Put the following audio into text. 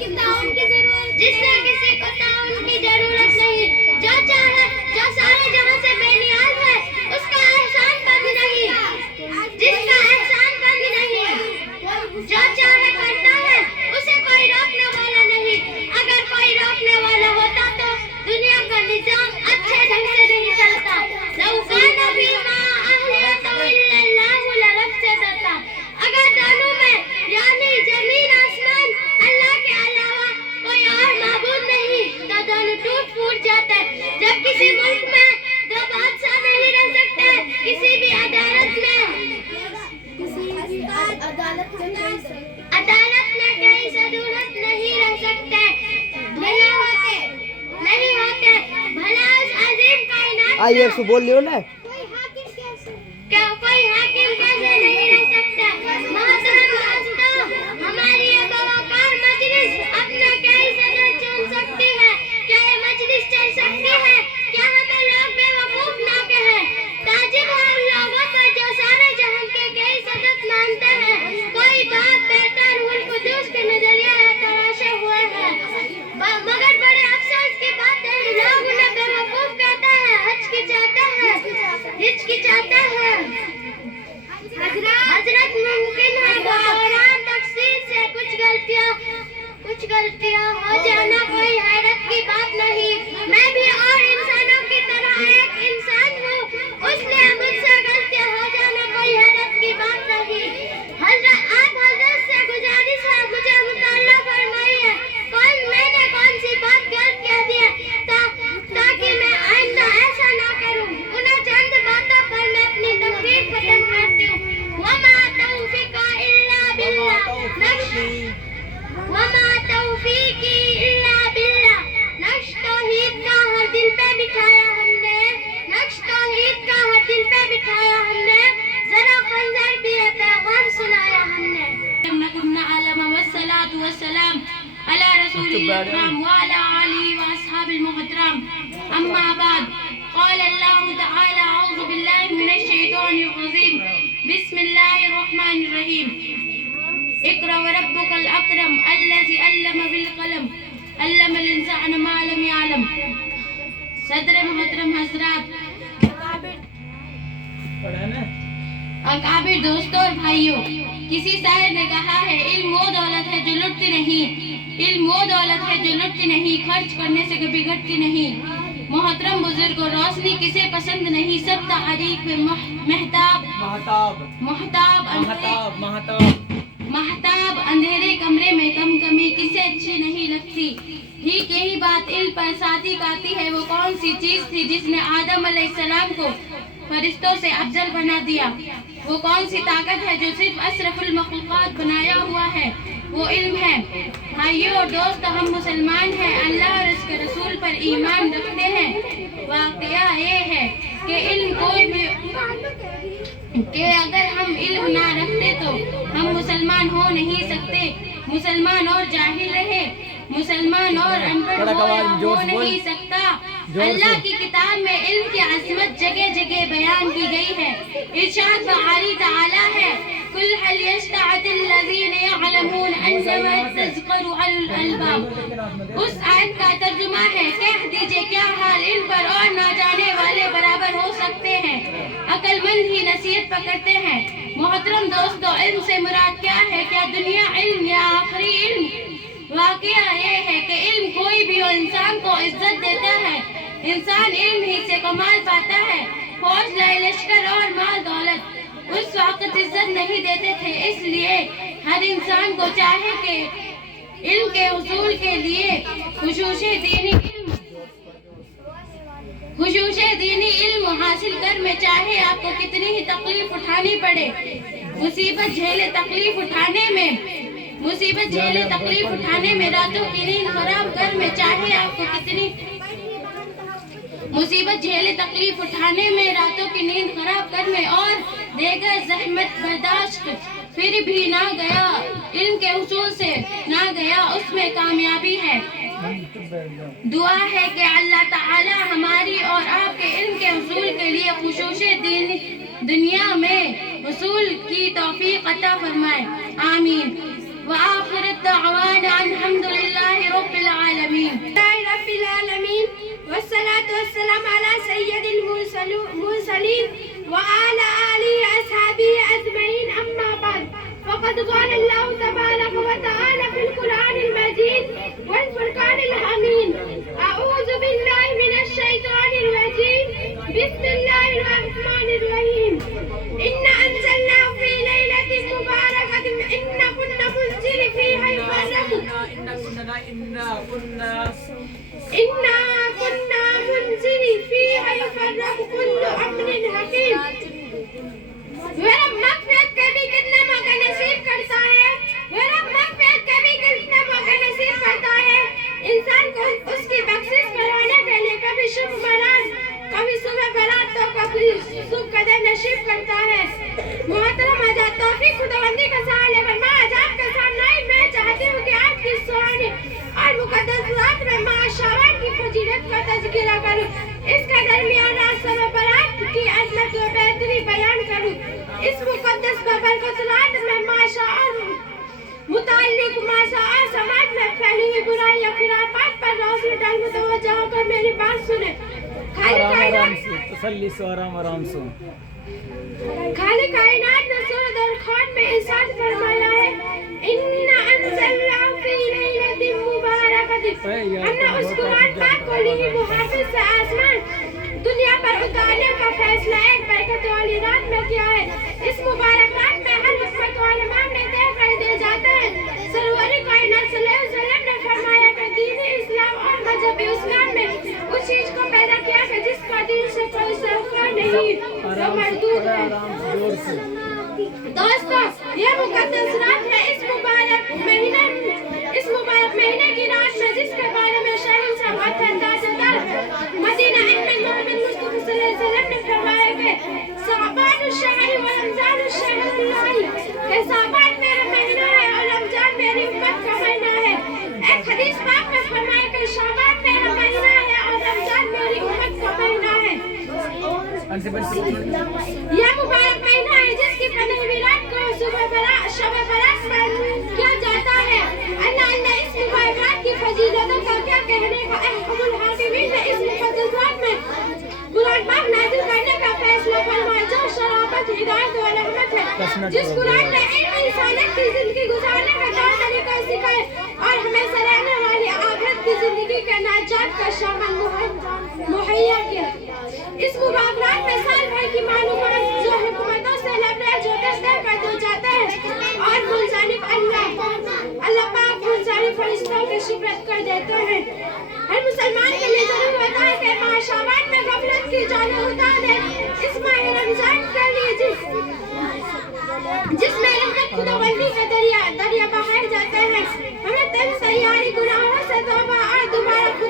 जिससे किसी को ताउन की जरूरत नहीं, जो चाहे जो सारे जहां से बेनियाज है उसका एहसान कभी नहीं, जिसका एहसान कभी नहीं, जो चाहे करता है उसे कोई रोकने वाला नहीं। अगर कोई रोकने वाला होता तो दुनिया का निजाम अच्छे ढंग से नहीं चलता। लौ कान फीमा अहलियतु इल्लल्लाहु लफसदता। अगर दोनों में यानी जमीन आसमान अल्लाह के अलावा कोई और माबूद नहीं तो दोनों टूट फूट जाते। जब किसी मुल्क में दो बादशाह नहीं रह सकते, किसी भी अदालत में कई सदूरत नहीं रह सकते, नहीं होते भला उस अजीम कायनात आइए बोल लियो ना, क्या कोई हाकिम कैसे नहीं रह सकता। मोहतरम दोस्तों, हमारी ये बवाकार मजलिस अपना क्या ही सदर चुन सकती है? क्या ये मजलिस चल सकती है? क्या हमें लोग बेवकूफ ना कहें? ताजिब है उन लोगों पर जो सारे जहां के क्या ही सदर मानते हैं। कोई बाप बेटा रूहुल कुद्दूस के नजरिया तराशे हुए हैं, मगर बड़े अफसोस की बात है लोग उन्हें बेवकूफ कहते हैं, हिचकिचाते हैं। हजरत मुमकिन है दौरान तफसीर से कुछ गलतियां हो जाना कोई हैरत की बात नहीं। मैं भी और इंसानों की तरह एक इंसान हूँ, उसलिए मुझसे गलतियां हो जाना कोई हैरत की बात नहीं। आप हजरत से गुजारिश है मुझे मुताला फरमाइए मैंने कौन सी बात गलत कह दी है ताकि मैं आइंदा ऐसा ना करूं। उन्हें चंद बातों पर मैं अपनी तकरीर खत्म करती हूँ। वमा तौफीकी इल्ला बिल्लाह, नक्श तौहीद का हर दिल पे बिठाया हमने, जरा खंजर भी है पैगाम सुनाया हमने। वस्सलातु वस्सलाम अला रसूलिल अकरम व अला आलिहि व अस्हाबिल मुहतरम। अम्मा बाद, क़ाल अल्लाहु तआला अऊज़ु बिल्लाहि मिनश शैतानिर रजीम, बिस्मिल्लाहिर रहमानिर रहीम। इक़रा व रब्बुकल अकरम अल्लज़ी अल्लम बिल क़लम अल्लमल इंसान मा लम यअलम। सदर मुहतरम हज़रात, अकाबिर दोस्तों और भाइयों, किसी शायर ने कहा है इल्म वो दौलत है जो लुटती नहीं, इल्म वो दौलत है जो लुटती नहीं, खर्च करने से कभी घटती नहीं। मोहतरम बुजुर्गों, रोशनी किसे पसंद नहीं, सब तारीख में महताब अंधेरे कमरे में कम कमी किसे अच्छी नहीं लगती। ठीक यही बात इल्म पर सादिक आती है। वो कौन सी चीज थी जिसने आदम अलैहिस्सलाम को फरिश्तों से अफजल बना दिया? वो कौन सी ताकत है जो सिर्फ अशरफुल मखलूकात बनाया हुआ है? वो इल्म है। भाइयों और दोस्त, हम मुसलमान हैं, अल्लाह और उसके रसूल पर ईमान रखते हैं। वाक़या ये है कि इल्म कोई भी कि अगर हम इल्म ना रखते तो हम मुसलमान हो नहीं सकते। मुसलमान और जाहिल रहे, मुसलमान और अनपढ़ हो नहीं सकता। अल्लाह की किताब में इल्म की अज़मत जगह जगह बयान की गई है। इरशाद बारी ताला है, कुल हल यस्तअदिल लज़ीना यअलमून अन्नमा तज़करु अल अलबाब। उस आयत का तर्जुमा है, कह दीजिए क्या हाल इन पर और ना जाने वाले बराबर हो सकते हैं? अक्लमंद ही नसीहत पकड़ते हैं। मोहतरम दोस्तों, इल्म से मुराद क्या है? क्या दुनिया इल्म या आखिरी इल्म? वाक़या ये है कि इल्म कोई भी हो इंसान को इज्जत देता है। इंसान इल्म ही से कमाल पाता है। फौज लश्कर और माल दौलत उस वक्त इज्जत नहीं देते थे, इसलिए हर इंसान को चाहे कि इल्म के हुसूल के लिए खुशूसे दीनी इल्म हासिल कर में चाहे आपको कितनी ही तकलीफ उठानी पड़े। मुसीबत झेले तकलीफ उठाने में रातों की नींद खराब कर में चाहे आपको कितनी मुसीबत झेले तकलीफ उठाने में रातों की नींद खराब कर में और देगा जहमत बर्दाश्त फिर भी ना गया इल्म के उसूल से ना गया उसमें कामयाबी है। दुआ है कि अल्लाह ताला हमारी और आपके इल्म के उसूल के लिए खुशूसी दुनिया में उसूल की तौफीक अता फरमाए। आमीन। وآخر الدعوانا الحمد لله رب العالمين. رب العالمين والصلاة والسلام على سيد المرسلين وعلى آله أصحابه أجمعين. أما بعد فقد قال الله تبارك وتعالى في القرآن المجيد والفرقان الحميد: أعوذ بالله من الشيطان الرجيم. بسم الله الرحمن الرحيم. إنا أنزلناه في ليلة مباركة إنا كنا منزل فيها يفرق كل أمر حكيم. میرا مغفرت کبھی کتنا موقع نصیب کرتا ہے، میرا مغفرت کبھی کتنا موقع نصیب کرتا ہے انسان کو اس کی بخشش کرانے کے لیے. کبھی شب برات، کبھی صبح برات تو کبھی صبح قدر نصیب کرتا ہے. محترم حضرات، توفیق خداوندی کا سہارا لے کر میں آج آپ کے سامنے آئی. میں چاہتی ہوں کہ آج کی سہانی اور مقدس رات میں ماہ شعبان کی فضیلت کا تذکرہ کروں. اس کا درمیان رات شب برات کی عظمت و بہتری بیان کروں. اس مقدس بابرکت رات میں ماشاء اور متعلق ماشاء اور سماج میں پھیلی ہوئی برائی یا خرافات پر روشنی ڈال. متوجہ ہو کر میری بات سنیں. خالی کائنات نے سورۃ الخان میں ارشاد فرمایا ہے: اِنَّا أَنزَلْنَاهُ فِي لَيْلَةٍ مُبَارَكَةٍ. ہم نے اس قرآن پاک کو لی محافظ سے آسمان دنیا پر اتارنے کا فیصلہ ایک برکت والی رات میں کیا ہے. اس مبارک رات میں ہر حکمت والے معاملے طے کر دیے جاتے ہیں. سرور کائنات صلی اللہ علیہ وسلم نے فرمایا کہ دین اسلام اور مذہب اسلام میں اس چیز کو پیدا کیا کہ جس کا دین سے کوئی سروکار نہیں، وہ مردود ہے. دوستو، یہ مقدس رات ہے اس مبارک مہینے کی رات میں جس کے بارے میں شہر سے مدینہ المومن مصطفیٰ صلی اللہ علیہ وسلم نے فرمایا کہ شعبان الشہر و رمضان الشہر اللہ، کہ شعبان میرا مہینہ ہے اور رمضان میری امت کا مہینہ ہے. ایک حدیث پاک میں فرمایا کہ شعبان میرا مہینہ ہے اور رمضان میری امت کا مہینہ ہے. یہ مبارک مہینہ ہے جس کی 15ویں رات کو شب برات میں کیا جاتا ہے. اللہ اس مبارک رات کی فضیلتوں کا کیا کہنے کا. احکم الحاکمین نے اس مقدس رات میں قرآن پاک نازل کرنے کا فیصلہ فرمایا جو شرافت، ہدایت و رحمت ہے. جس قرآن نے علم انسانیت کی زندگی گزارنے کا طور طریقہ سکھائے اور ہمیشہ رہنے والی آخرت کی زندگی کے نجات کا سامان مہیا کیا. اس مبارک رات میں سال بھر کی معلومات جو حکومتوں سے لبریز ہوتے طے کر دی جاتے ہیں اور منجانب اللہ پاک منجانب فرشتوں کی شکرت کر دیتے ہیں. ہر مسلمان کے لیے ضروری ہوتا ہے کہ ماہ شعبان میں غفلت کی جانب اتار دے. اس ماہ رمضان